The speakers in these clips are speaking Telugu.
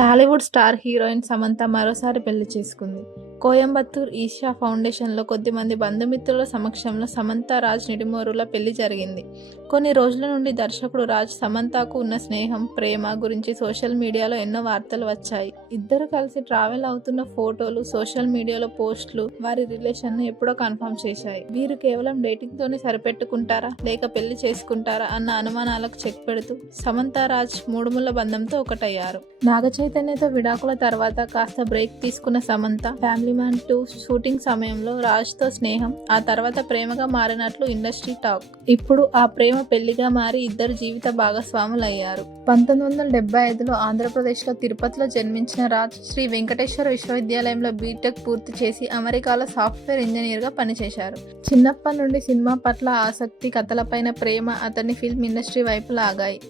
టాలీవుడ్ స్టార్ హీరోయిన్ సమంత మరోసారి పెళ్లి చేసుకుంది. కోయంబత్తూర్ ఈషా ఫౌండేషన్లో కొద్దిమంది బంధుమిత్రుల సమక్షంలో సమంత రాజ్ నిడిమోరుల పెళ్లి జరిగింది. కొన్ని రోజుల నుండి దర్శకుడు రాజ్ సమంతకు ఉన్న స్నేహం, ప్రేమ గురించి సోషల్ మీడియాలో ఎన్నో వార్తలు వచ్చాయి. ఇద్దరు కలిసి ట్రావెల్ అవుతున్న ఫోటోలు, సోషల్ మీడియాలో పోస్టులు వారి రిలేషన్ను ఎప్పుడో కన్ఫర్మ్ చేశాయి. వీరు కేవలం డేటింగ్తోనే సరిపెట్టుకుంటారా లేక పెళ్లి చేసుకుంటారా అన్న అనుమానాలకు చెక్ పెడుతూ సమంత రాజ్ మూడుముళ్ల బంధంతో ఒకటయ్యారు. నాగ చైతన్యతో విడాకుల తర్వాత కాస్త బ్రేక్ తీసుకున్న సమంత ఫ్యామిలీ మ్యాన్ 2 షూటింగ్ సమయంలో రాజ్తో స్నేహం, ఆ తర్వాత ప్రేమగా మారినట్లు ఇండస్ట్రీ టాక్. ఇప్పుడు ఆ ప్రేమ పెళ్లిగా మారి ఇద్దరు జీవిత భాగస్వాములయ్యారు. 1975లో ఆంధ్రప్రదేశ్లో తిరుపతిలో జన్మించిన రాజ్ శ్రీ వెంకటేశ్వర విశ్వవిద్యాలయంలో బీటెక్ పూర్తి చేసి అమెరికాలో సాఫ్ట్వేర్ ఇంజనీర్గా పనిచేశారు. చిన్నప్పటి నుండి సినిమా పట్ల ఆసక్తి, కథలపైన ప్రేమ అతన్ని ఫిల్మ్ ఇండస్ట్రీ వైపు లాగాయి.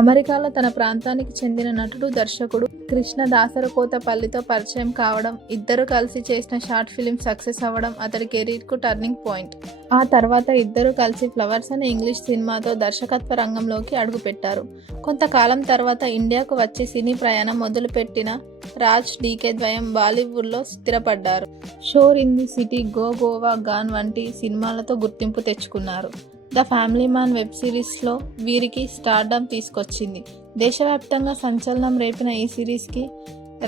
అమెరికాలో తన ప్రాంతానికి చెందిన నటుడు, దర్శకుడు కృష్ణ దాసరకోతపల్లితో పరిచయం కావడం, ఇద్దరు కలిసి చేసిన షార్ట్ ఫిలిం సక్సెస్ అవ్వడం అతడి కెరీర్కు టర్నింగ్ పాయింట్. ఆ తర్వాత ఇద్దరు కలిసి ఫ్లవర్స్ అనే ఇంగ్లీష్ సినిమాతో దర్శకత్వ రంగంలోకి అడుగుపెట్టారు. కొంతకాలం తర్వాత ఇండియాకు వచ్చి సినీ ప్రయాణం మొదలుపెట్టిన రాజ్, డీకే ద్వయం బాలీవుడ్లో స్థిరపడ్డారు. Shor in the city, go Goa gone వంటి సినిమాలతో గుర్తింపు తెచ్చుకున్నారు. ద ఫ్యామిలీ మ్యాన్ వెబ్ సిరీస్లో వీరికి స్టార్డమ్ తీసుకొచ్చింది. దేశవ్యాప్తంగా సంచలనం రేపిన ఈ సిరీస్కి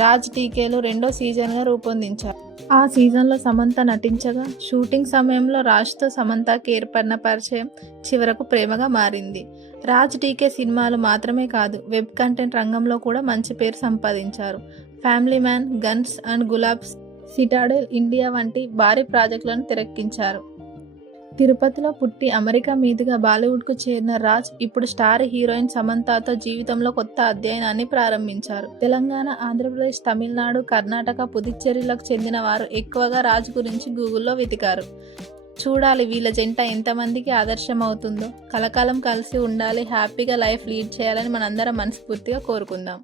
రాజ్, డీకేలు 2వ సీజన్గా రూపొందించారు. ఆ సీజన్లో సమంత నటించగా షూటింగ్ సమయంలో రాజ్తో సమంతకి ఏర్పడిన పరిచయం చివరకు ప్రేమగా మారింది. రాజ్, డీకే సినిమాలు మాత్రమే కాదు, వెబ్ కంటెంట్ రంగంలో కూడా మంచి పేరు సంపాదించారు. Family man, guns and Gulaabs, Citadel India వంటి భారీ ప్రాజెక్టులను తెరకెక్కించారు. తిరుపతిలో పుట్టి అమెరికా మీదుగా బాలీవుడ్కు చేరిన రాజ్ ఇప్పుడు స్టార్ హీరోయిన్ సమంతతో జీవితంలో కొత్త అధ్యాయాన్ని ప్రారంభించారు. తెలంగాణ, ఆంధ్రప్రదేశ్, తమిళనాడు, కర్ణాటక, పుదుచ్చేరిలకు చెందిన వారు ఎక్కువగా రాజ్ గురించి గూగుల్లో వెతికారు. చూడాలి వీళ్ళ జంట ఎంతమందికి ఆదర్శం అవుతుందో. కలకాలం కలిసి ఉండాలి, హ్యాపీగా లైఫ్ లీడ్ చేయాలని మనందరం మనస్ఫూర్తిగా కోరుకుందాం.